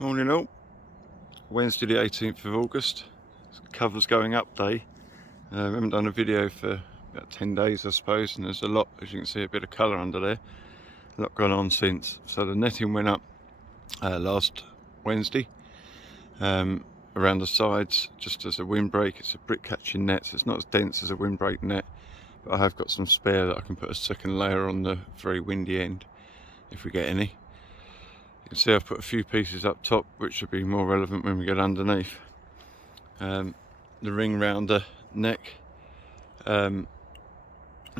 Morning all, Wednesday the 18th of August, cover's going up day. I haven't done a video for about 10 days I suppose, and there's a lot, as you can see, a bit of colour under there, a lot gone on since. So the netting went up last Wednesday around the sides just as a windbreak. It's a brick catching net, so it's not as dense as a windbreak net, but I have got some spare that I can put a second layer on the very windy end if we get any. You can see I've put a few pieces up top which will be more relevant when we get underneath. The ring round the neck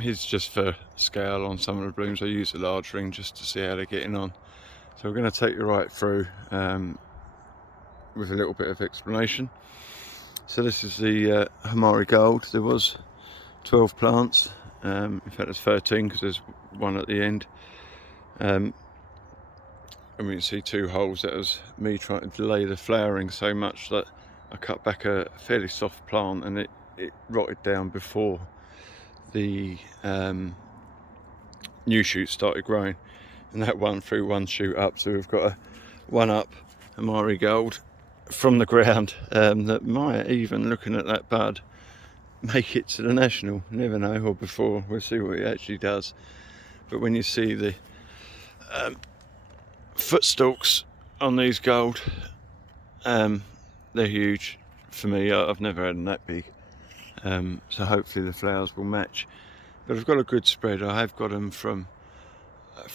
is just for scale on some of the blooms. I use a large ring just to see how they're getting on. So we're going to take you right through with a little bit of explanation. So this is the Hamari Gold. There was 12 plants, in fact there's 13 because there's one at the end. And we can see two holes. That was me trying to delay the flowering so much that I cut back a fairly soft plant and it rotted down before the new shoot started growing, and that one threw one shoot up. So we've got a one up Hamari Gold from the ground that might, even looking at that bud, make it to the national. Never know, or before. We'll see what it actually does. But when you see the footstalks on these gold, they're huge for me. I've never had them that big, so hopefully the flowers will match. But I've got a good spread. I have got them from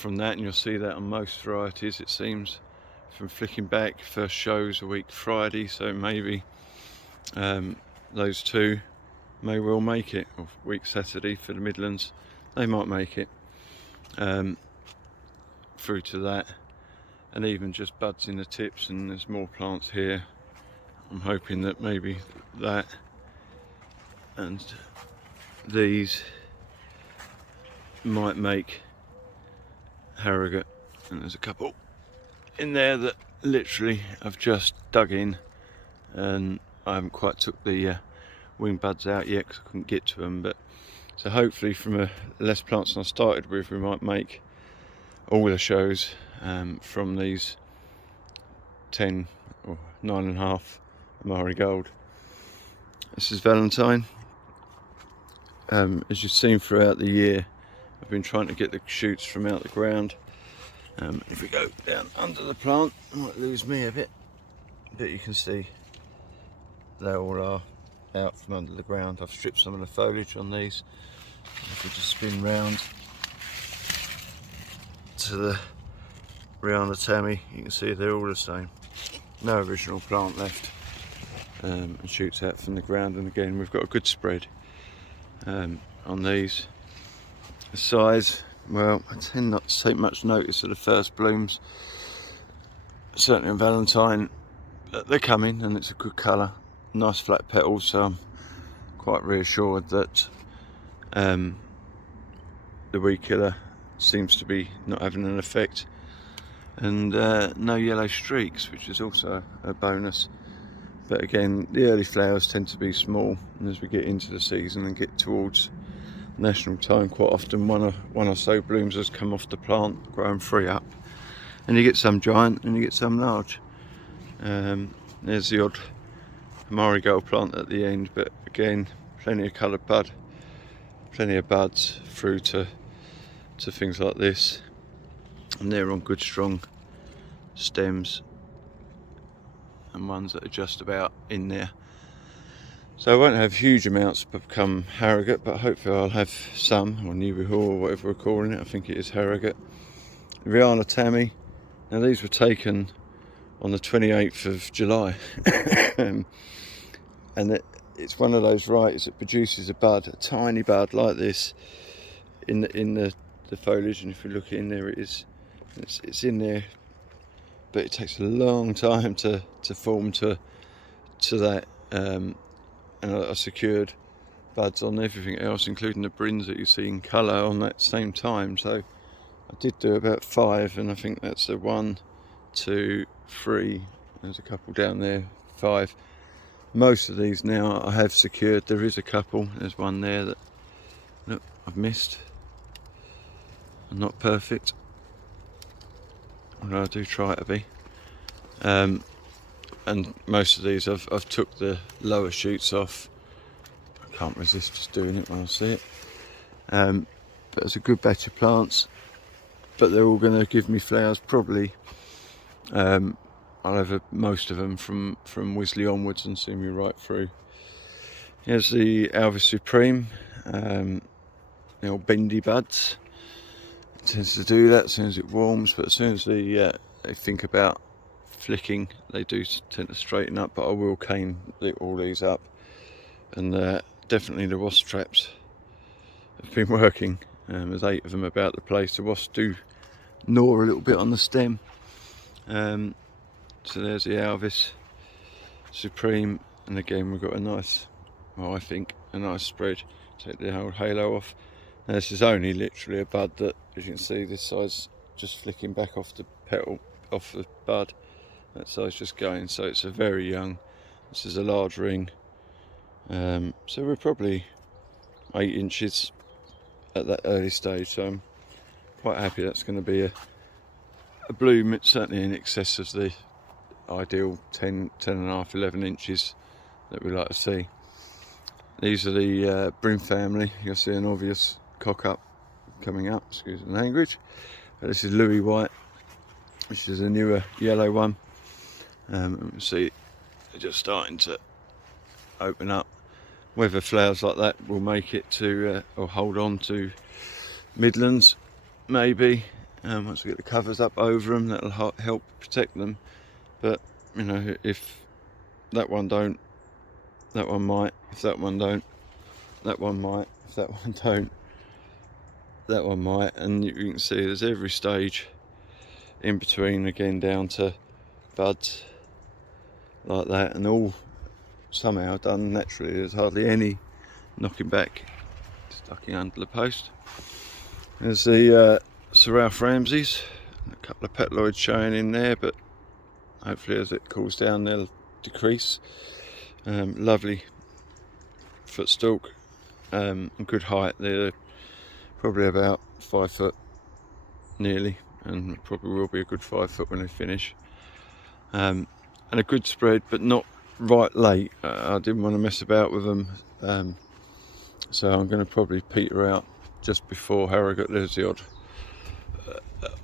that, and you'll see that on most varieties, it seems, from flicking back. First shows a week Friday, so maybe those two may well make it, or week Saturday for the Midlands, they might make it through to that. And even just buds in the tips, and there's more plants here. I'm hoping that maybe that and these might make Harrogate. And there's a couple in there that literally I've just dug in, and I haven't quite took the wing buds out yet because I couldn't get to them. But so hopefully from a less plants than I started with, we might make all the shows from these 10 or 9.5 Hamari Gold. This is Valentine. As you've seen throughout the year, I've been trying to get the shoots from out the ground. If we go down under the plant, I might lose me a bit, but you can see they all are out from under the ground. I've stripped some of the foliage on these. If we just spin round to the Rihanna Tammy, you can see they're all the same. No original plant left, and shoots out from the ground. And again, we've got a good spread on these. The size, well, I tend not to take much notice of the first blooms, certainly on Valentine, but they're coming and it's a good colour, nice flat petals, so I'm quite reassured that the weed killer seems to be not having an effect. And no yellow streaks, which is also a bonus. But again, the early flowers tend to be small, and as we get into the season and get towards national time, quite often one or so blooms has come off the plant, growing free up, and you get some giant and you get some large. There's the odd Hamari Gold plant at the end, but again, plenty of coloured bud, plenty of buds through to things like this, and they're on good strong stems and ones that are just about in there. So I won't have huge amounts become Harrogate, but hopefully I'll have some, or New Behor, or whatever we're calling it. I think it is Harrogate. Rihanna Tammy. Now these were taken on the 28th of July and it's one of those varieties that produces a bud, a tiny bud like this in the foliage, and if you look in there, it's in there, but it takes a long time to form to that. And I secured buds on everything else, including the brins that you see in colour, on that same time. So I did do about 5, and I think that's a 1, 2, 3. There's a couple down there, 5. Most of these now I have secured. There is a couple. There's one there that, look, I've missed. I'm not perfect, although I do try to be. and most of these I've took the lower shoots off. I can't resist just doing it when I see it. But it's a good batch of plants, but they're all going to give me flowers probably. I'll have most of them from Wisley onwards and see me right through. Here's the Alvis Supreme, the old bendy buds. It tends to do that as soon as it warms, but as soon as they think about flicking, they do tend to straighten up. But I will cane all these up, and definitely the wasp traps have been working. There's 8 of them about the place. The wasps do gnaw a little bit on the stem. So there's the Alvis Supreme, and again we've got a nice, well, I think a nice spread. Take the whole halo off. Now this is only literally a bud that, as you can see, this side's just flicking back off the petal, off the bud. That side's just going, so it's a very young. This is a large ring. So we're probably 8 inches at that early stage, so I'm quite happy. That's going to be a bloom, certainly in excess of the ideal 10 and a half, 11 inches that we like to see. These are the Brim family. You'll see an obvious cock up coming up, excuse the language. But this is Louis White, which is a newer yellow one. And we see they're just starting to open up. Whether flowers like that will make it to or hold on to Midlands, maybe. Once we get the covers up over them, that'll help protect them. But you know, if that one don't, that one might. If that one don't, that one might. If that one don't, that one might. And you can see there's every stage in between, again down to buds like that, and all somehow done naturally. There's hardly any knocking back, stucking under the post. There's the Sir Ralph Ramsay's, a couple of petaloids showing in there, but hopefully as it cools down they'll decrease. Lovely footstalk, and good height. They're probably about 5 foot nearly, and probably will be a good 5 foot when they finish. And a good spread, but not right late. I didn't want to mess about with them, so I'm going to probably peter out just before Harrogate. There's the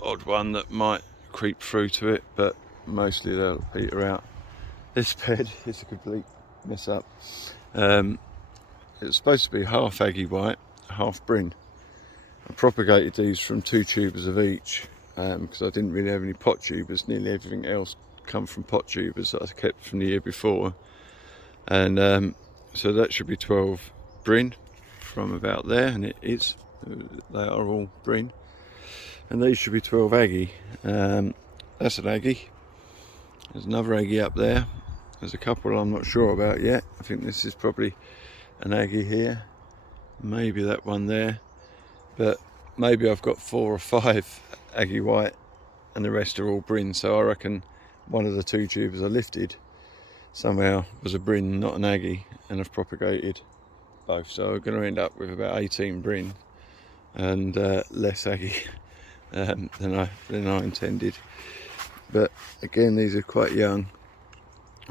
odd one that might creep through to it, but mostly they'll peter out. This bed is a complete mess up. It's supposed to be half Aggie White, half Bryn. I propagated these from 2 tubers of each, because I didn't really have any pot tubers. Nearly everything else come from pot tubers that I kept from the year before, and so that should be 12 Bryn from about there, and it is. They are all Bryn, and these should be 12 Aggie. That's an Aggie. There's another Aggie up there. There's a couple I'm not sure about yet. I think this is probably an Aggie here, maybe that one there, but maybe I've got 4 or 5 Aggie White and the rest are all Bryn. So I reckon one of the 2 tubers I lifted somehow was a Bryn, not an Aggie, and I've propagated both. So we're going to end up with about 18 Bryn and less Aggie than I intended. But again, these are quite young.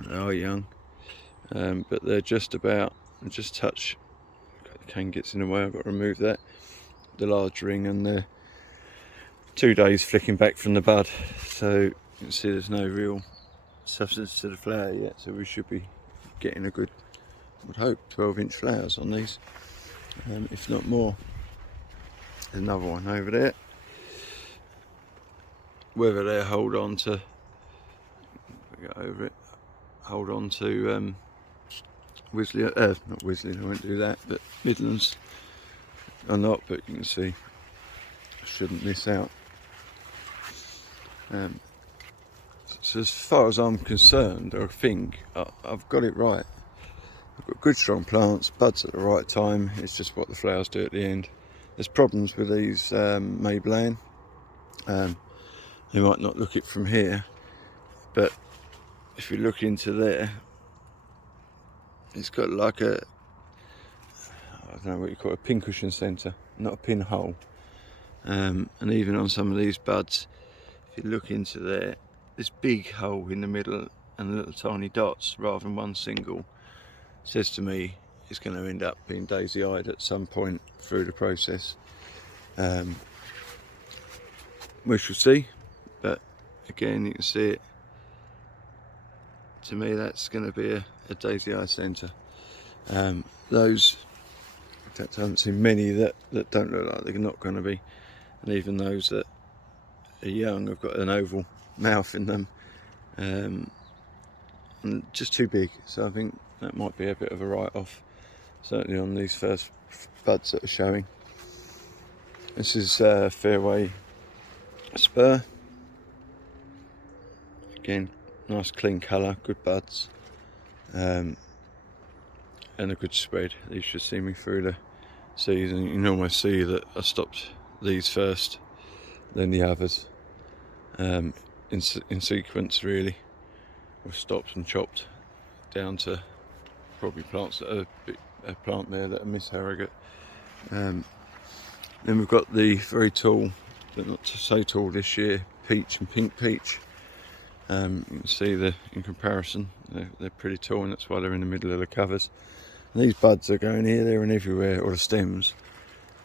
They are young, but they're just about, just touch. The cane gets in the way. I've got to remove that. The large ring, and the 2 days flicking back from the bud. So you can see there's no real substance to the flower yet. So we should be getting a good, I would hope, 12-inch flowers on these, if not more. There's another one over there. Whether they hold on to, get over it, hold on to Wisley, not Wisley, I won't do that, but Midlands or not, but you can see I shouldn't miss out. So as far as I'm concerned, I think I've got it right. I've got good strong plants, buds at the right time. It's just what the flowers do at the end. There's problems with these Maybelline. You might not look it from here, but if you look into there, it's got like a, I don't know what you call it, a pincushion centre, not a pinhole. And even on some of these buds, if you look into there, this big hole in the middle and little tiny dots rather than one single says to me it's going to end up being daisy-eyed at some point through the process. We shall see, but again you can see it. To me that's going to be a daisy-eye centre. Those, in fact I haven't seen many that don't look like they're not going to be, and even those that are young have got an oval mouth in them, and just too big, so I think that might be a bit of a write-off, certainly on these first buds that are showing. This is Fairway Spur, again nice clean colour, good buds, and a good spread. These should see me through the season. You can almost see that I stopped these first, then the others, in sequence really. We've stopped and chopped down to probably plants that are a plant there that are Miss Harrogate. Then we've got the very tall, but not so tall this year, peach and pink peach. You can see in comparison they're pretty tall, and that's why they're in the middle of the covers. And these buds are going here, there and everywhere, or the stems,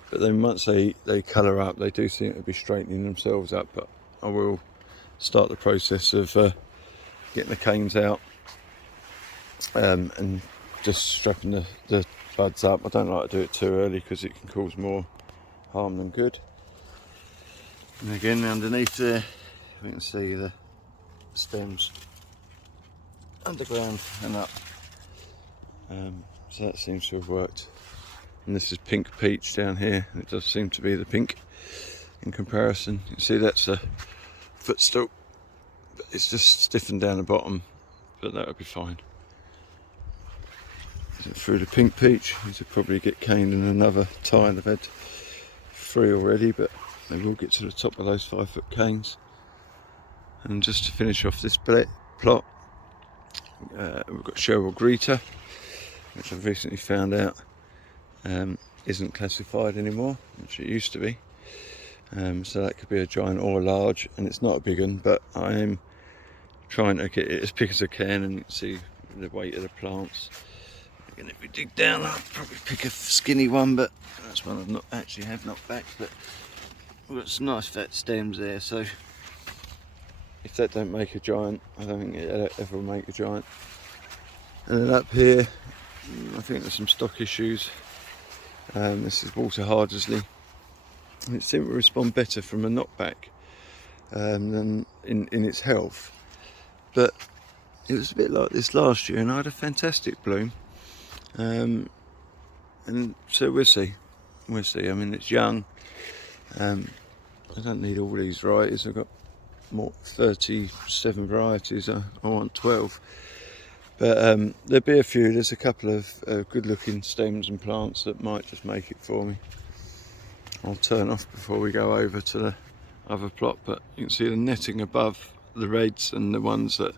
but then once they colour up they do seem to be straightening themselves up. But I will start the process of getting the canes out and just strapping the buds up. I don't like to do it too early because it can cause more harm than good. And again underneath there we can see the stems underground and up, so that seems to have worked. And this is pink peach down here, and it does seem to be the pink in comparison. You can see that's a footstool, but it's just stiffened down the bottom, but that would be fine. Through the pink peach, these will probably get caned in another tile. I've had 3 already, but they will get to the top of those 5-foot canes. And just to finish off this plot, we've got Cheryl Greta, which I've recently found out isn't classified anymore, which it used to be. So that could be a giant or a large, and it's not a big one, but I am trying to get it as big as I can, and you can see the weight of the plants. And if we dig down, I'll probably pick a skinny one, but that's one I've not actually have knocked back. But we've got some nice fat stems there, so if that don't make a giant, I don't think it'll ever make a giant. And then up here, I think there's some stock issues. This is Walter Hardersley, and it seemed to respond better from a knockback than in its health. But it was a bit like this last year, and I had a fantastic bloom. And so we'll see. I mean, it's young. I don't need all these varieties. I've got more 37 varieties. I want 12. But there'll be a few. There's a couple of good-looking stems and plants that might just make it for me. I'll turn off before we go over to the other plot. But you can see the netting above the reds and the ones that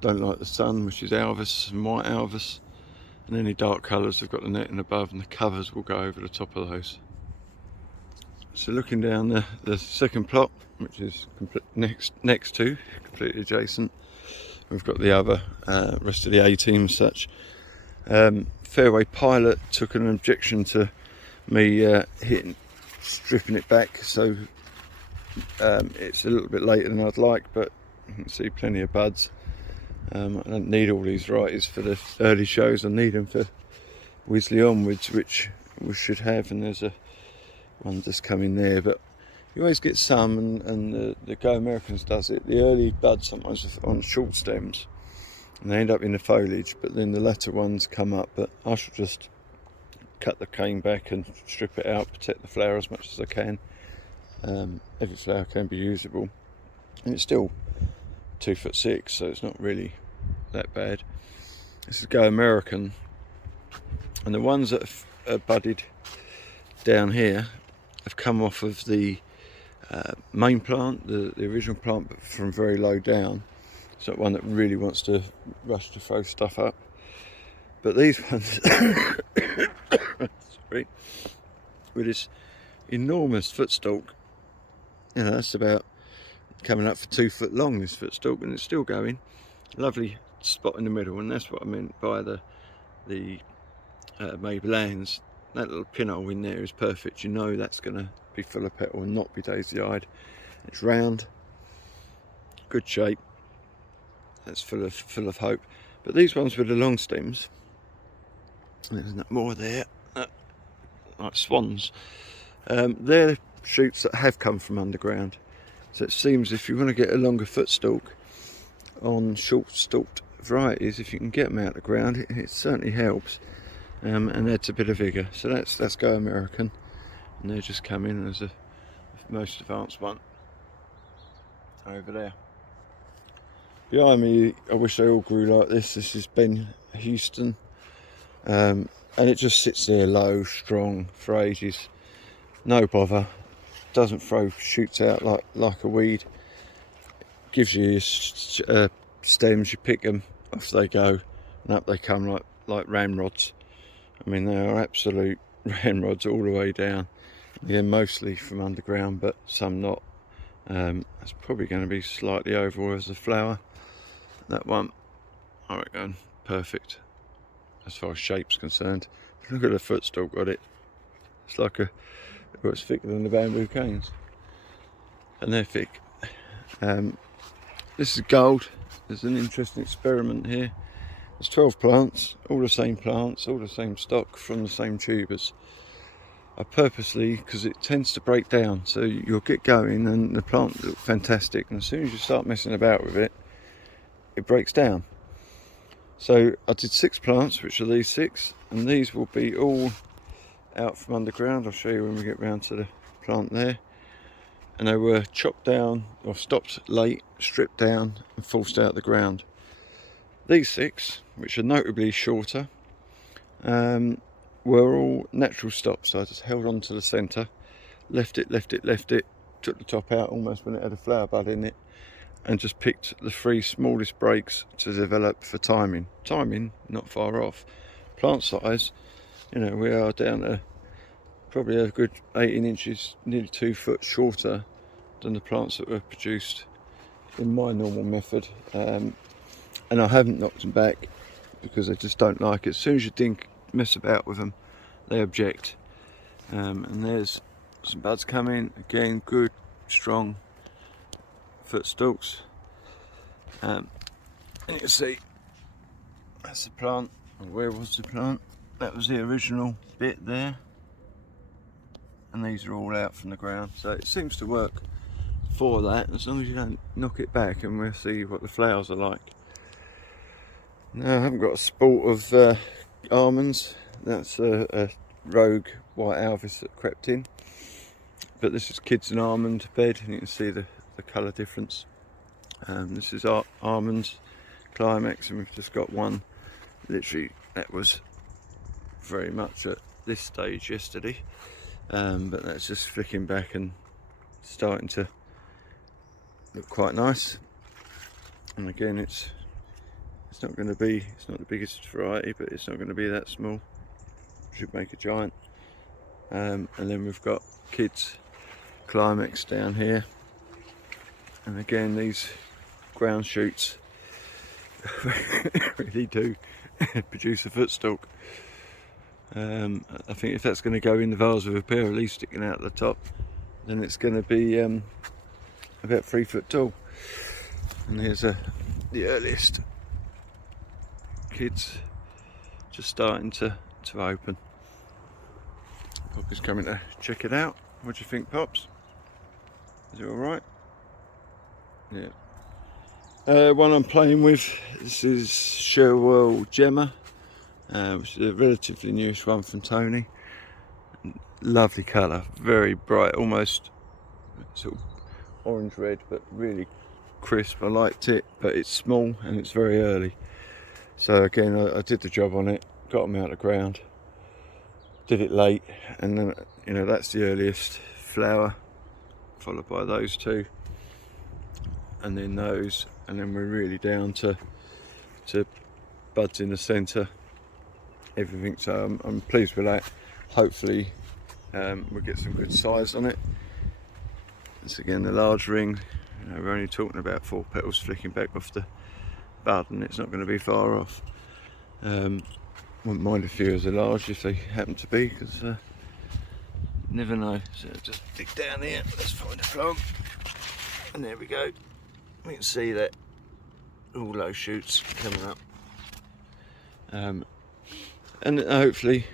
don't like the sun, which is Alvis and white Alvis. And any dark colours have got the netting above, and the covers will go over the top of those. So looking down the second plot, which is next to, completely adjacent, we've got the other rest of the A-team and such. Fairway Pilot took an objection to me stripping it back, so it's a little bit later than I'd like, but you can see plenty of buds. I don't need all these varieties for the early shows. I need them for Wisley onwards, which we should have, and there's one just coming there. But you always get some, and the Go Americans does it. The early buds sometimes are on short stems, and they end up in the foliage, but then the latter ones come up. But I shall just cut the cane back and strip it out, protect the flower as much as I can. Every flower can be usable, and it's still 2'6", so it's not really that bad. This is Go American, and the ones that are budded down here have come off of the main plant, the original plant, but from very low down. It's not one that really wants to rush to throw stuff up. But these ones, sorry, with this enormous footstalk, you know, that's about coming up for 2 foot long, this foot stalk, and it's still going. Lovely spot in the middle, and that's what I meant by the Maybellan's. That little pinhole in there is perfect. You know that's going to be full of petal and not be daisy-eyed. It's round, good shape. That's full of hope. But these ones with the long stems, there's more there, like swans. They're shoots that have come from underground. So it seems if you want to get a longer footstalk on short stalked varieties, if you can get them out of the ground, it certainly helps, and adds a bit of vigour. So that's Go American, and they're just coming as a most advanced one over there. Behind me, I wish they all grew like this. This is Ben Houston, and it just sits there low, strong for ages, no bother. Doesn't throw shoots out like a weed. Gives you your stems, you pick them, off they go, and up they come like ramrods. I mean, they are absolute ramrods all the way down. Again, mostly from underground, but some not. It's probably going to be slightly over as a flower. That one, I reckon, perfect as far as shape's concerned. Look at the footstalk got it. It's like it's thicker than the bamboo canes, and they're thick. This is gold. There's an interesting experiment here. There's 12 plants, all the same plants, all the same stock from the same tubers. I purposely, because it tends to break down, so you'll get going and the plant looks fantastic, and as soon as you start messing about with it, it breaks down. So I did 6 plants, which are these 6, and these will be all out from underground. I'll show you when we get round to the plant there. And they were chopped down or stopped late, stripped down and forced out the ground. These 6, which are notably shorter, were all natural stops. So I just held on to the centre, left it, took the top out almost when it had a flower bud in it, and just picked the 3 smallest breaks to develop for timing. Timing not far off. Plant size, you know, we are down to probably a good 18 inches, nearly 2 foot shorter than the plants that were produced in my normal method. And I haven't knocked them back because I just don't like it. As soon as you mess about with them, they object. And there's some buds coming, again, good, strong footstalks. And you can see that's the plant. Where was the plant? That was the original bit there, and these are all out from the ground, so it seems to work for that, as long as you don't knock it back, and we'll see what the flowers are like. Now I haven't got a sport of almonds. That's a rogue white Alvis that crept in, but this is kids and almond bed, and you can see the colour difference. This is almonds climax, and we've just got one literally that was very much at this stage yesterday, but that's just flicking back and starting to look quite nice. And again, it's not going to be, it's not the biggest variety, but it's not going to be that small. Should make a giant. And then we've got kids climax down here, and again these ground shoots really do produce a footstalk. I think if that's going to go in the vase with a pair of leaves sticking out the top, then it's going to be about 3 foot tall. And here's the earliest kids just starting to open. Poppy's coming to check it out. What do you think, Pops? Is it alright? Yeah. One I'm playing with, this is Sherwell Gemma, which is a relatively newish one from Tony. Lovely colour, very bright, almost sort of orange red, but really crisp. I liked it, but it's small and it's very early. So again, I did the job on it, got them out of the ground, did it late, and then, you know, that's the earliest flower, followed by those 2, and then those, and then we're really down to buds in the centre, everything. So I'm pleased with that. Hopefully we'll get some good size on it. It's again the large ring, You know, we're only talking about 4 petals flicking back off the bud, and it's not going to be far off. Wouldn't mind a few as a large if they happen to be, because never know. So just dig down here, let's find a plant, and there we go. We can see that all those shoots coming up, and hopefully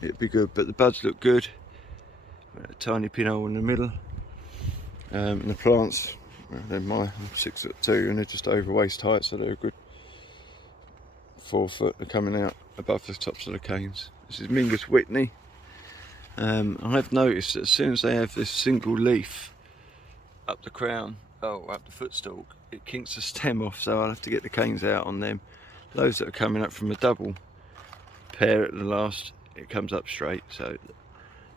it'll be good. But the buds look good. A tiny pinhole in the middle, and the plants, well, I'm 6'2" and they're just over waist height, so they're a good 4 foot. They're coming out above the tops of the canes. This is Mingus Whitney. I have noticed that as soon as they have this single leaf up the crown, up the footstalk, it kinks the stem off, so I'll have to get the canes out on them. Those that are coming up from a double pair at the last, it comes up straight, so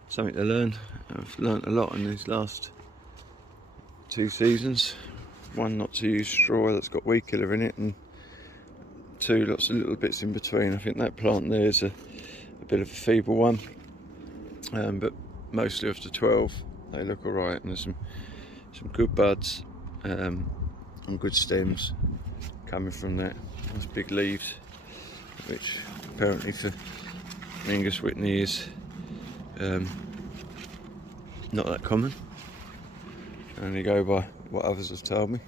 something to learn. I've learnt a lot in these last 2 seasons. 1, not to use straw that's got weed killer in it, and 2, lots of little bits in between. I think that plant there is a bit of a feeble one, but mostly after 12 they look alright, and there's some good buds and good stems coming from that. There's big leaves, which apparently for Mingus Whitney is not that common. I only go by what others have told me.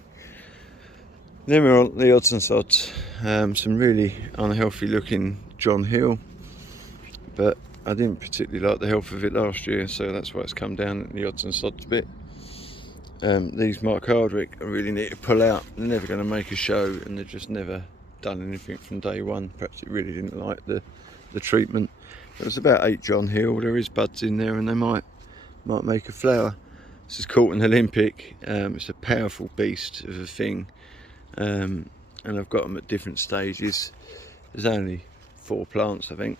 Then we're on the odds and sods. Some really unhealthy looking John Hill, but I didn't particularly like the health of it last year, so that's why it's come down in the odds and sods a bit. These Mark Hardwick I really need to pull out. They're never going to make a show, and they've just never done anything from day one. Perhaps it really didn't like the treatment. It was about 8 John Hill. There is buds in there, and they might make a flower. This is Corton Olympic. It's a powerful beast of a thing, and I've got them at different stages. There's only 4 plants, I think.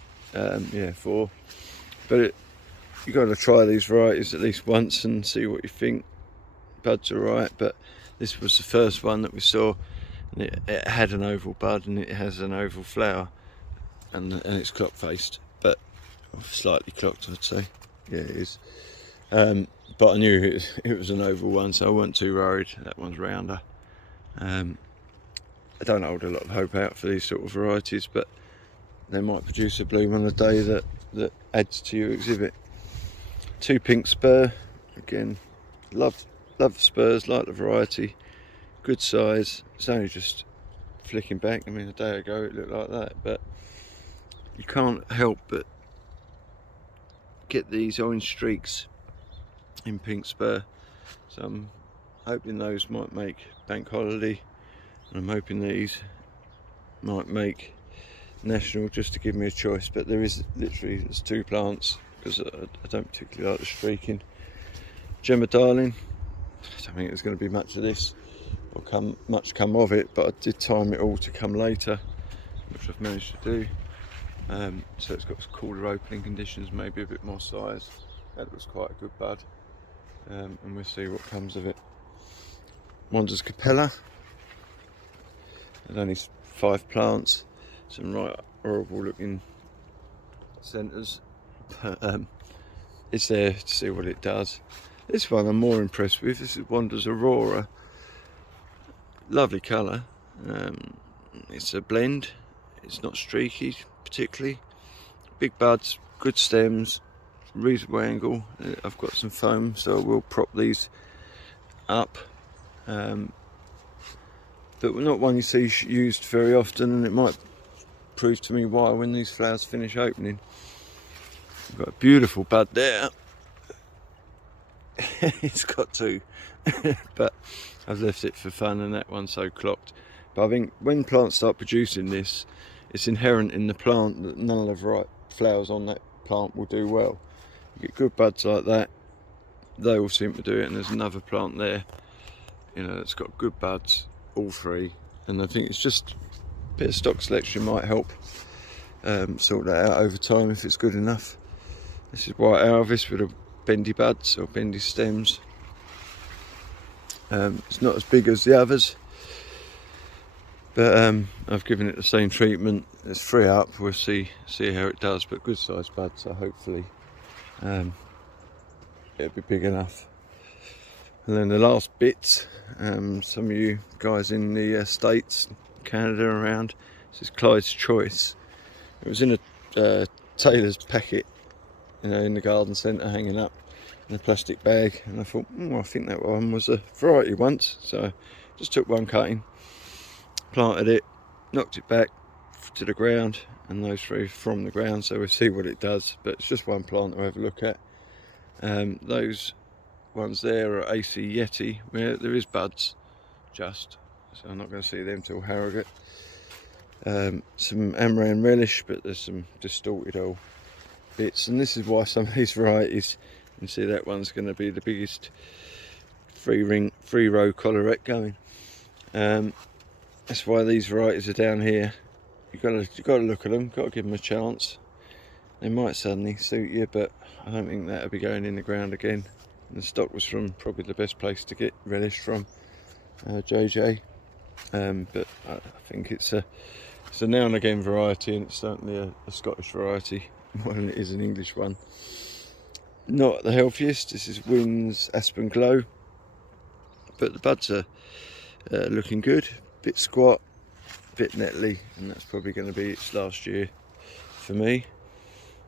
4. But you've got to try these varieties at least once and see what you think. Buds are right, but this was the first one that we saw, and it had an oval bud and it has an oval flower, and it's clock faced, but slightly clocked, I'd say. Yeah, it is. But I knew it was an oval one, so I wasn't too worried. That one's rounder. I don't hold a lot of hope out for these sort of varieties, but they might produce a bloom on a day that adds to your exhibit. 2 pink spur, again, love spurs, like the variety, good size. It's only just flicking back. I mean, a day ago it looked like that, but you can't help but get these orange streaks in pink spur, so I'm hoping those might make bank holiday, and I'm hoping these might make national, just to give me a choice. But there's 2 plants, because I don't particularly like the streaking. Gemma Darling, I don't think there's going to be much of this or much come of it, but I did time it all to come later, which I've managed to do. So it's got cooler opening conditions, maybe a bit more size. That looks quite a good bud, and we'll see what comes of it. Wander's Capella. There's only 5 plants, some right horrible looking centres, but it's there to see what it does. This one I'm more impressed with. This is Wander's Aurora. Lovely colour. It's a blend. It's not streaky particularly. Big buds, good stems, reasonable angle. I've got some foam, so I will prop these up. But not one you see used very often, and it might prove to me why when these flowers finish opening. I've got a beautiful bud there. It's got 2, but I've left it for fun, and that one's so clocked. But I think when plants start producing this, it's inherent in the plant that none of the right flowers on that plant will do well. You get good buds like that, they all seem to do it. And there's another plant there, that's got good buds, all 3, and I think it's just a bit of stock selection might help sort that out over time if it's good enough. This is White Alvis with a bendy buds or bendy stems. It's not as big as the others, but I've given it the same treatment. It's 3 up. We'll see how it does, but good sized buds, so hopefully it'll be big enough. And then the last bits, some of you guys in the States, Canada around, this is Clyde's Choice. It was in a tailor's packet, you know, in the garden centre, hanging up in a plastic bag, and I thought, I think that one was a variety once, so just took one cutting, planted it, knocked it back to the ground, and those three from the ground, so we'll see what it does. But it's just one plant to have a look at. Those ones there are AC Yeti, where there is buds just, so I'm not going to see them till Harrogate. Some Amaranth Relish, but there's some distorted old bits, and this is why some of these varieties, you can see that one's going to be the biggest free row collarette going. That's why these varieties are down here. You've got to look at them, got to give them a chance. They might suddenly suit you, but I don't think that'll be going in the ground again. And the stock was from probably the best place to get relish from, JJ. But I think it's a now and again variety, and it's certainly a Scottish variety more than it is an English one. Not the healthiest. This is Wynn's Aspen Glow, but the buds are looking good. Bit squat, bit nettly, and that's probably going to be its last year for me.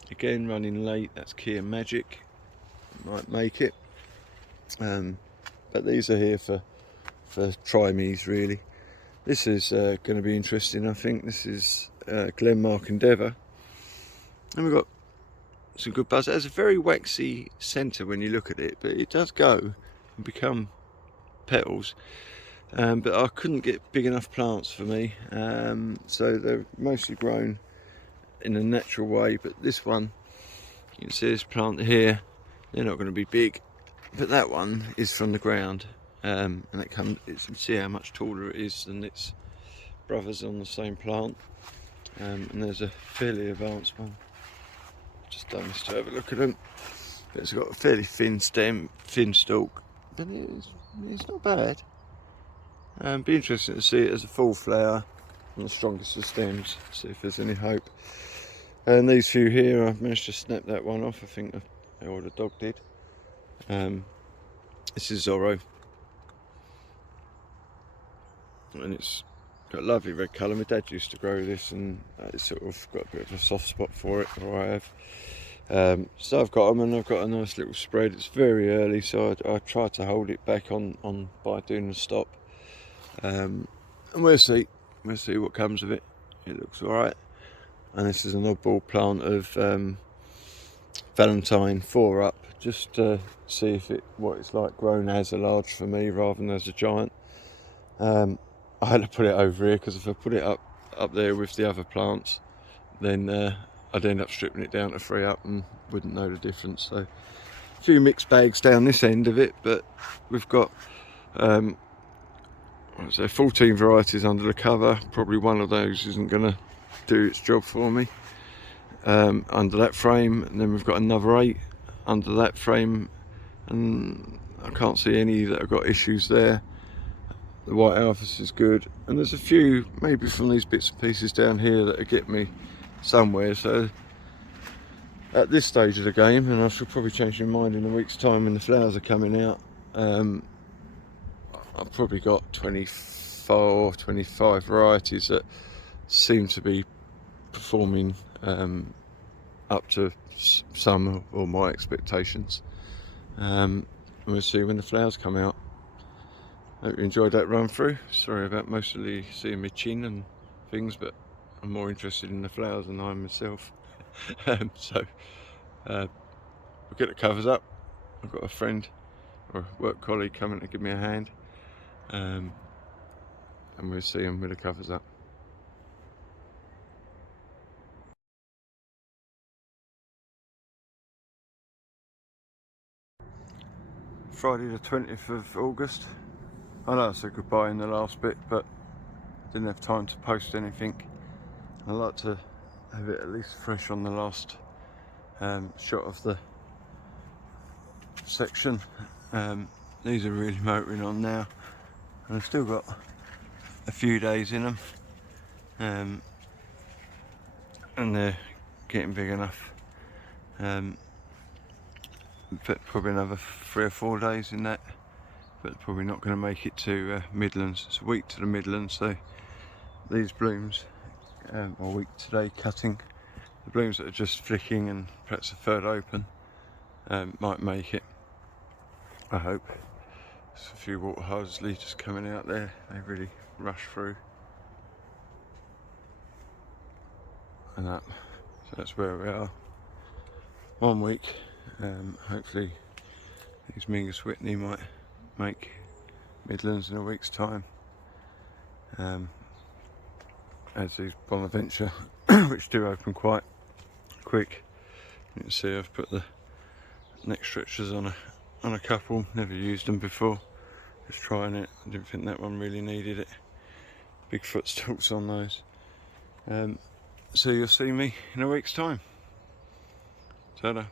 Again, running late. That's Kia Magic. Might make it. But these are here for try-me's really. This is going to be interesting, I think. This is Glenmark Endeavour, and we've got some good buzz. It has a very waxy centre when you look at it, but it does go and become petals. But I couldn't get big enough plants for me, so they're mostly grown in a natural way. But this one, you can see this plant here, they're not going to be big, but that one is from the ground, and you can see how much taller it is than its brothers on the same plant. And there's a fairly advanced one. Just done this to have a look at them. But it's got a fairly thin stem, thin stalk, but it's not bad. Be interesting to see it as a full flower on the strongest of stems, see if there's any hope. And these few here, I've managed to snap that one off, I think, or the dog did. This is Zorro, and it's got a lovely red colour. My dad used to grow this, and it's sort of got a bit of a soft spot for it, or I have. So I've got them, and I've got a nice little spread. It's very early, so I try to hold it back on by doing the stop. And we'll see what comes of it. It looks alright. And this is an oddball plant of Valentine 4 up, just to see what it's like grown as a large for me rather than as a giant. I had to put it over here because if I put it up there with the other plants, then I'd end up stripping it down to 3 up and wouldn't know the difference. So a few mixed bags down this end of it, but we've got 14 varieties under the cover. Probably one of those isn't going to do its job for me under that frame, and then we've got another 8 under that frame, and I can't see any that have got issues there. The white alphas is good, and there's a few maybe from these bits and pieces down here that will get me somewhere. So at this stage of the game, and I shall probably change my mind in a week's time when the flowers are coming out, I've probably got 24, 25 varieties that seem to be performing up to some or my expectations. And we'll see when the flowers come out. Hope you enjoyed that run through. Sorry about mostly seeing my chin and things, but I'm more interested in the flowers than I am myself. So we'll get the covers up. I've got a friend or a work colleague coming to give me a hand, and we'll see them with the covers up. Friday the 20th of August. I know I said goodbye in the last bit, but didn't have time to post anything. I like to have it at least fresh on the last shot of the section. These are really motoring on now, and I've still got a few days in them, and they're getting big enough. But probably another 3 or 4 days in that but probably not going to make it to Midlands. It's a week to the Midlands, so these blooms are a week today cutting. The blooms that are just flicking and perhaps a third open might make it, I hope. There's a few water hoses just coming out there, they really rush through. And that, so that's where we are. 1 week, hopefully these Mingus Whitney might make Midlands in a week's time. As these Bonaventure, which do open quite quick. You can see I've put the neck stretchers on a couple, never used them before, just trying it. I didn't think that one really needed it. Big footstalks on those. So you'll see me in a week's time. Ta-da.